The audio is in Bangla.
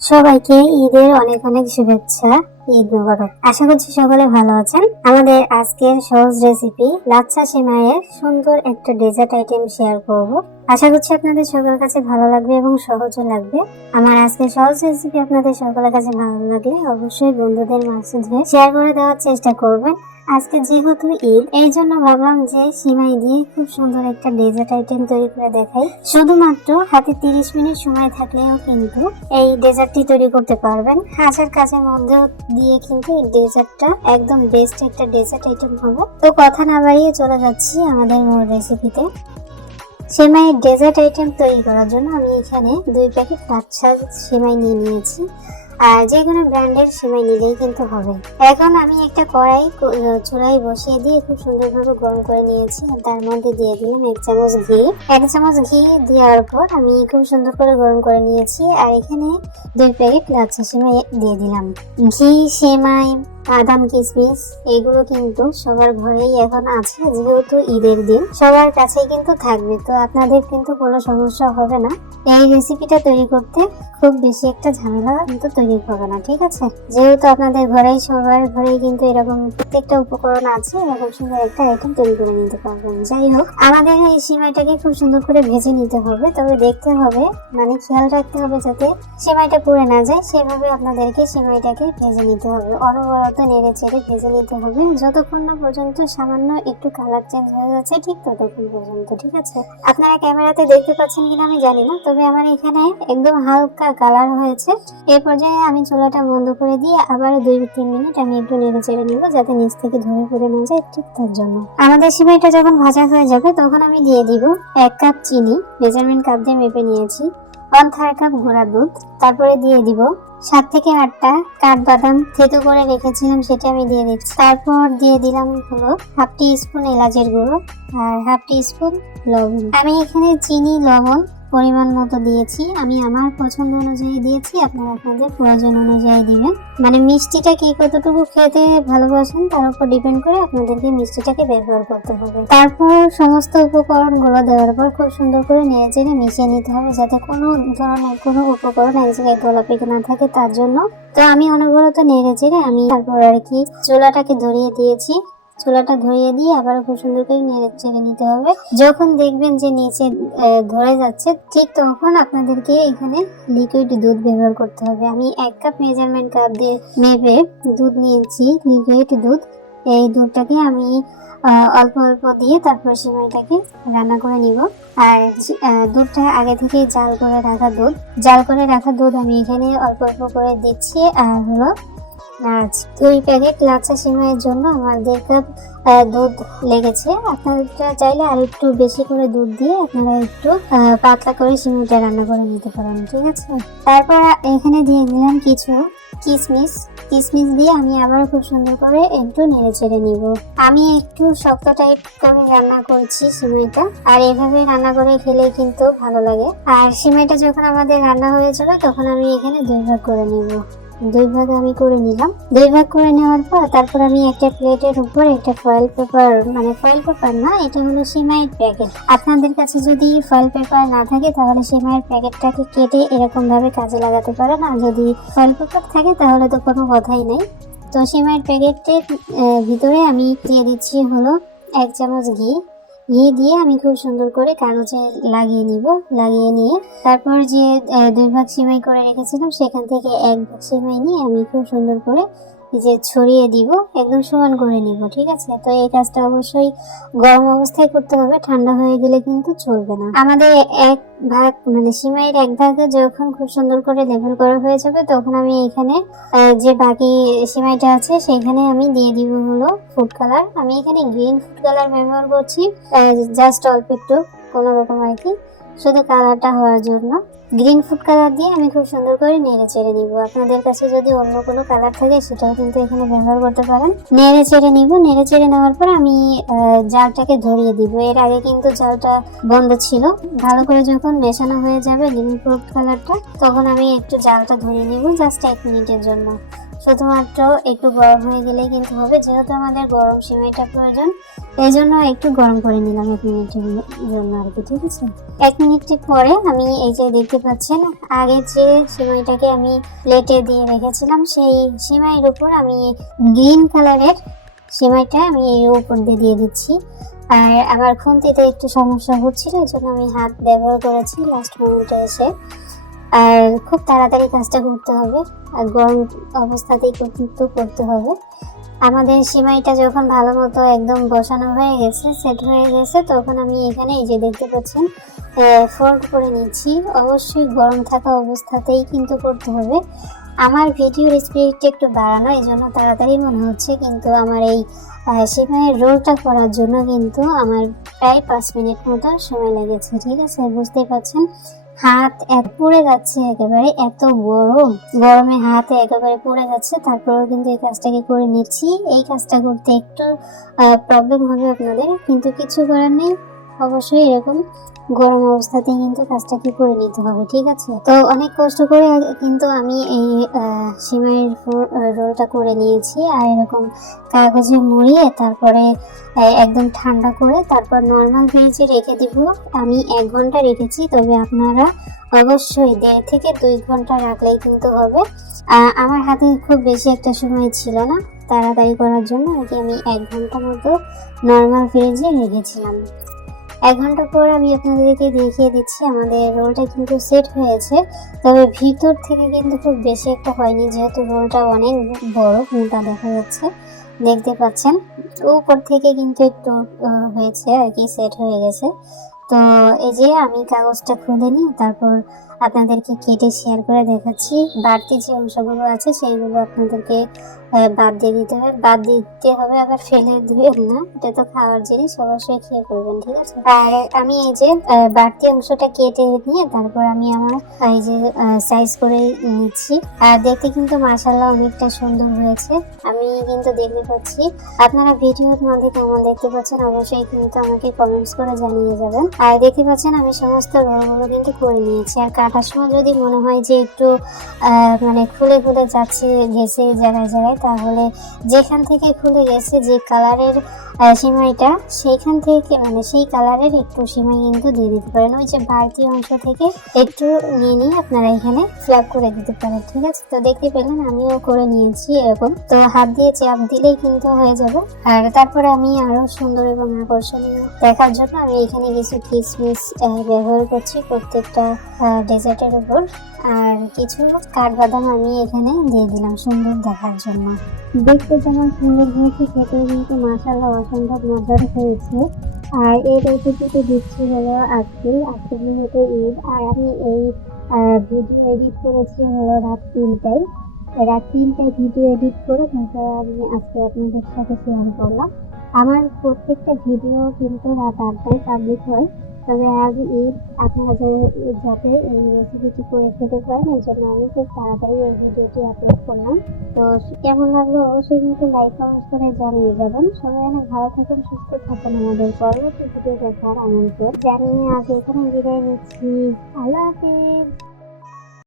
সবাইকে ঈদের অনেক অনেক শুভেচ্ছা। ঈদ মোবারক। আশা করছি সকলে ভালো আছেন। আমাদের আজকের সহজ রেসিপি লাচ্ছা সেমাইয়ের সুন্দর একটা ডেজার্ট আইটেম শেয়ার করব। আশা করছি আপনাদের সকলের কাছে ভালো লাগবে এবং সহজও লাগবে। আমার আজকের সহজ রেসিপি আপনাদের সকলের কাছে ভালো লাগলে অবশ্যই বন্ধুদের মাঝে শেয়ার করে দেওয়ার চেষ্টা করবেন। আজকে যেহেতু ঈদ, এই জন্য ভাবলাম যে সিমাই দিয়ে খুব সুন্দর একটা ডেজার্ট আইটেম তৈরি করে দেখাই। শুধুমাত্র হাতে 30 মিনিট সময় থাকলেও কিন্তু এই ডেজার্টটি তৈরি করতে পারবেন। হাজার কাজের মধ্যে দিয়ে কিন্তু এই ডেজার্টটা একদম বেস্ট একটা ডেজার্ট আইটেম হবে। তো কথা না বাড়িয়ে চলে যাচ্ছি আমাদের মূল রেসিপিতে। সেমাইয়ের ডেজার্ট আইটেম তৈরি করার জন্য আমি এখানে 2 প্যাকেট লাচ্ছা সেমাই নিয়ে নিয়েছি। আর যে কোনো ব্র্যান্ডের সেমাই নিলেই কিন্তু হবে। এখন আমি একটা কড়াই চুলায় বসিয়ে দিয়ে খুব সুন্দরভাবে গরম করে নিয়েছি। আর তার মধ্যে দিয়ে দিলাম 1 চামচ ঘি। 1 চামচ ঘি দেওয়ার পর আমি খুব সুন্দর করে গরম করে নিয়েছি। আর এখানে 2 প্যাকেট লাচ্ছা সেমাই দিয়ে দিলাম। ঘি, সেমাই, বাদাম, কিশমিশ এগুলো কিন্তু সবার ঘরেই এখন আছে। যেহেতু ঈদের দিন সবার কাছেই কিন্তু থাকবে, তো আপনাদের কিন্তু কোনো সমস্যা হবে না। এই রেসিপিটা তৈরি করতে খুব বেশি একটা ঝামেলা কিন্তু তৈরি হবে না, ঠিক আছে? যেহেতু আপনাদের ঘরেই সবার ঘরেই কিন্তু এরকম প্রত্যেকটা উপকরণ আছে, এরকম সুন্দর একটা আইটেম তৈরি করে নিতে পারবেন। যাই হোক, আমাদের এই সেমাইটাকে খুব সুন্দর করে ভেজে নিতে হবে। তবে দেখতে হবে, মানে খেয়াল রাখতে হবে যাতে সেমাইটা পুড়ে না যায়। সেভাবে আপনাদেরকে সেমাইটাকে ভেজে নিতে হবে। অনবরত নেড়ে চেড়ে ভেজে নিতে হবে যতক্ষণ না পর্যন্ত সামান্য একটু কালার চেঞ্জ হয়ে যাচ্ছে, ঠিক ততক্ষণ পর্যন্ত, ঠিক আছে? আপনারা ক্যামেরাতে দেখতে পাচ্ছেন কিনা আমি জানি না, তবে আমার এখানে একদম হালকা কালার হয়েছে। এই পর্যায়ে আমি চুলাটা বন্ধ করে দিয়ে আবার 2-3 মিনিট আমি একটু নেড়ে চেড়ে নিব, যাতে নিচ থেকে ধরে পড়ে না যায়, ঠিক তার জন্য। আমাদের সেমাইটা যখন ভাজা হয়ে যাবে তখন আমি দিয়ে দিব 1 কাপ চিনি, মেজারমেন্ট কাপ দিয়ে মেপে নিয়েছি। 1/3 কাপ গুঁড়া দুধ, তারপরে দিয়ে দিব 7 থেকে 8টা কাঠবাদাম থেতো করে রেখেছিলাম, সেটা আমি দিয়ে দিচ্ছি। তারপর দিয়ে দিলাম হলো 1/2 টিস্পুন এলাচের গুঁড়ো আর 1/2 টিস্পুন লবণ। আমি এখানে চিনি, লবণ পরিমাণ মতো দিয়েছি। আমি আমার পছন্দ অনুযায়ী দিয়েছি, আপনারা আপনাদের প্রয়োজন অনুযায়ী দিবেন। মানে মিষ্টিটা কে কতটুকু খেতে ভালোবাসেন তার উপর ডিপেন্ড করে আপনাদেরকে মিষ্টিটাকে ব্যবহার করতে হবে। তারপর সমস্ত উপকরণগুলো দেওয়ার পর খুব সুন্দর করে নেড়েচেড়ে মিশিয়ে নিতে হবে, যাতে কোনো ধরনের কোনো উপকরণ এক জায়গায় গোলাপি না থাকে, তার জন্য। তো আমি অনবরত নেড়েচেড়ে আমি তারপর আর কি চুলাটাকে ধরিয়ে দিয়েছি। চুলাটা ধরিয়ে দিয়ে আবার খুব সুন্দর করে নেড়ে চেড়ে নিতে হবে। যখন দেখবেন যে নিচে ধরে যাচ্ছে, ঠিক তখন আপনাদেরকে এখানে লিকুইড দুধ ব্যবহার করতে হবে। আমি 1 কাপ মেজারমেন্ট কাপ দিয়ে মেপে দুধ নিয়েছি, লিকুইড দুধ। এই দুধটাকে আমি অল্প অল্প দিয়ে তারপর সেমাইটাকে রান্না করে নিব। আর দুধটা আগে থেকে জাল করে রাখা দুধ আমি এখানে অল্প অল্প করে দিচ্ছি। আর হলো 2 প্যাকেট লাচ্ছা সেমাইয়ের জন্য আমার 1.5 কাপ দুধ লেগেছে। আপনারা চাইলে আর একটু বেশি করে দুধ দিয়ে আপনারা একটু পাতলা করে সেমাইটা রান্না করে নিতে পারেন, ঠিক আছে? তারপর এখানে দিয়ে দিলাম কিছু কিশমিশ দিয়ে আমি আবার খুব সুন্দর করে একটু নেড়ে চেড়ে নিব। আমি একটু শক্ত টাইপ করে রান্না করছি সিমাইটা, আর এভাবে রান্না করে খেলে কিন্তু ভালো লাগে। আর সিমাইটা যখন আমাদের রান্না হয়ে যাবে তখন আমি এখানে 2 ভাগ করে নিব। 2 ভাগ আমি করে নিলাম। 2 ভাগ করে নেওয়ার পর তারপর আমি একটা প্লেটের উপর একটা ফয়েল পেপার, মানে ফয়েল পেপার না, এটা হলো সেমাইয়ের প্যাকেট। আপনাদের কাছে যদি ফয়েল পেপার না থাকে তাহলে সেমাইয়ের প্যাকেটটাকে কেটে এরকম ভাবে কাজে লাগাতে পারেন। আর যদি ফয়েল পেপার থাকে তাহলে তো কোনো কথাই নাই। তো সেমাইয়ের প্যাকেটের ভিতরে আমি দিয়ে দিচ্ছি হলো 1 চামচ ঘি দিয়ে আমি খুব সুন্দর করে কাগজে লাগিয়ে নিয়ে তারপর যে 2 ভাগ সেমাই করে রেখেছিলাম সেখান থেকে 1 ভাগ সেমাই নিয়ে আমি খুব সুন্দর করে যে ছড়িয়ে দিব, একদম সমান করে নিব, ঠিক আছে? তো এই কাজটা অবশ্যই গরম অবস্থায় করতে হবে, ঠান্ডা হয়ে গেলে কিন্তু চলবে না। আমাদের 1 ভাগ মানে সেমাইয়ের 1 ভাগে যখন খুব সুন্দর করে লেবেল করা হয়ে যাবে তখন আমি এখানে যে বাকি সেমাইটা আছে সেখানে আমি দিয়ে দিব হলো ফুড কালার। আমি এখানে গ্রিন ফুড কালার ব্যবহার করছি, জাস্ট অল্প একটু, কোনো রকম আর কি, শুধু কালারটা হওয়ার জন্য। গ্রিন ফুড কালার দিয়ে আমি খুব সুন্দর করে নেড়ে চেড়ে নিব। আপনাদের কাছে যদি অন্য কোনো কালার থাকে সেটাও কিন্তু এখানে ব্যবহার করতে পারেন। নেড়ে চেড়ে নিব। নেড়ে চেড়ে নেওয়ার পর আমি জালটাকে ধরিয়ে দিব। এর আগে কিন্তু জালটা বন্ধ ছিল। ভালো করে যখন মেশানো হয়ে যাবে গ্রিন ফুড কালারটা, তখন আমি একটু জালটা ধরিয়ে নিব, জাস্ট 1 মিনিটের জন্য। শুধুমাত্র একটু গরম হয়ে গেলেই কিন্তু হবে, যেহেতু আমাদের গরম সিমাইটা প্রয়োজন এই জন্য একটু গরম করে নিলাম 1 মিনিটের জন্য আর কি। ঠিক আছে, 1 মিনিট পরে আমি এই যে দেখতে পাচ্ছেন আগে যে সিমাইটাকে আমি প্লেটে দিয়ে রেখেছিলাম সেই সিমাইয়ের উপর আমি গ্রিন কালারের সিমাইটা আমি এর উপর দিয়ে দিচ্ছি। আর আমার খুন্তিতে একটু সমস্যা হচ্ছিল, এই জন্য আমি হাত ব্যবহার করেছি লাস্ট মোমেন্টে এসে। আর খুব তাড়াতাড়ি কাজটা করতে হবে, আর গরম অবস্থাতেই কিন্তু করতে হবে। আমাদের সিমাইটা যখন ভালো মতো একদম বসানো হয়ে গেছে, সেট হয়ে গেছে, তখন আমি এখানে এই যে দেখতে পাচ্ছেন ফোল্ড করে নিচ্ছি। অবশ্যই গরম থাকা অবস্থাতেই কিন্তু করতে হবে। আমার ভিডিওর স্পিডটা একটু বাড়ানো, এই জন্য তাড়াতাড়ি মনে হচ্ছে, কিন্তু আমার এই সিমাইয়ের রোলটা করার জন্য কিন্তু আমার প্রায় 5 মিনিট মতো সময় লেগেছে। ঠিক আছে, বুঝতেই পারছেন হাত পুড়ে যাচ্ছে, একেবারে এত গরমে হাতে একেবারে পুড়ে যাচ্ছে। তারপরেও কিন্তু এই কাজটাকে করে নিচ্ছি। এই কাজটা করতে একটু প্রবলেম হবে আপনাদের, কিন্তু কিছু করার নেই, অবশ্যই এরকম গরম অবস্থাতেই কিন্তু কাজটাকে করে নিতে হবে। ঠিক আছে, তো অনেক কষ্ট করে কিন্তু আমি এই সিমাইয়ের রোলটা করে নিয়েছি। আর এরকম কাগজে মুড়িয়ে তারপরে একদম ঠান্ডা করে তারপর নর্মাল ফ্রিজে রেখে দিব। আমি 1 ঘন্টা রেখেছি, তবে আপনারা অবশ্যই 1.5 থেকে 2 ঘন্টা রাখলেই কিন্তু হবে। আমার হাতে খুব বেশি একটা সময় ছিল না তাড়াতাড়ি করার জন্য, আর আমি 1 ঘন্টা মতো নর্মাল ফ্রিজে রেখেছিলাম। 1 ঘন্টা পর আমি আপনাদেরকে দেখিয়ে দিচ্ছি আমাদের রোলটা কিন্তু সেট হয়েছে, তবে ভিতর থেকে কিন্তু খুব বেশি একটা হয়নি, যেহেতু রোলটা অনেক বড় মোটা দেখা যাচ্ছে, দেখতে পাচ্ছেন। উপর থেকে কিন্তু একটু হয়েছে আর কি, সেট হয়ে গেছে। তো এই যে আমি কাগজটা খুলে নিয়ে তারপর আপনাদেরকে কেটে শেয়ার করে দেখাচ্ছি। বাড়তি যে অংশগুলো আছে সেইগুলো আপনাদেরকে বাদ দিয়ে দিতে হবে, আবার ফেলে দিবেন না, এটা তো খাওয়ার জিনিস, অবশ্যই খেয়ে করবেন। ঠিক আছে, আর আমি এই যে বাড়তি অংশটা কেটে নিয়ে তারপর আমি আমার এই যে সাইজ করে নিচ্ছি। আর দেখতে কিন্তু মাশাআল্লাহ অনেকটা সুন্দর হয়েছে, আমি কিন্তু দেখতে পাচ্ছি। আপনারা ভিডিওর মধ্যে কেমন দেখতে পাচ্ছেন অবশ্যই কিন্তু আমাকে কমেন্টস করে জানিয়ে যাবেন। আর দেখতে পাচ্ছেন আমি সমস্ত রোলগুলো কিন্তু করে নিয়েছি। আর কাটার সময় যদি মনে হয় যে একটু মানে খুলে যাচ্ছে গেছে জায়গায় জায়গায়, তাহলে যেখান থেকে খুলে গেছে যে কালারের সিমাইটা, সেইখান থেকে মানে সেই কালারের একটু সিমাই কিন্তু দিয়ে দিতে পারেন। ওই যে বাড়তি অংশ থেকে একটু নিয়ে আপনারা এখানে ফ্ল্যাপ করে দিতে পারেন। ঠিক আছে, তো দেখতে পেলেন আমিও করে নিয়েছি এরকম। তো হাত দিয়ে চাপ দিলেই কিন্তু হয়ে যাবে। আর তারপরে আমি আরো সুন্দর এবং আকর্ষণীয় দেখার জন্য আমি এখানে কিছু কিসমিস ব্যবহার করছি প্রত্যেকটা ডেজার্টের উপর, আর কিছু কাঠবাদাম আমি এখানে দিয়ে দিলাম সুন্দর দেখার জন্য। দেখতে যেমন সুন্দর হয়েছে, খেতেও কিন্তু মাশাআল্লাহ অসম্ভব মজার হয়েছে। আর এই রেসিপিটি দিচ্ছি হলো আজকে যেহেতু ঈদ, আর আমি এই ভিডিও এডিট করেছি হলো রাত 3টায়। ভিডিও এডিট করে তারপর আমি আজকে আপনাদের সাথে শেয়ার করলাম। আমার প্রত্যেকটা ভিডিও কিন্তু রাত 8টায় পাবলিক হয়, তবে আজ ঈদ, আপনারা যাতে এই রেসিপিটি করে খেতে পারেন এই জন্য আমি খুব তাড়াতাড়ি এই ভিডিওটি আপলোড করলাম। তো কেমন লাগলো অবশ্যই কিন্তু লাইক কমেন্ট করে জানিয়ে যাবেন। সবাই অনেক ভালো থাকুন, সুস্থ থাকুন, আমাদের পরবর্তী ভিডিও দেখার আমন্ত্রণ জানিয়ে আজ এখানে বিদায় নিচ্ছি। আল্লাহ হাফেজ।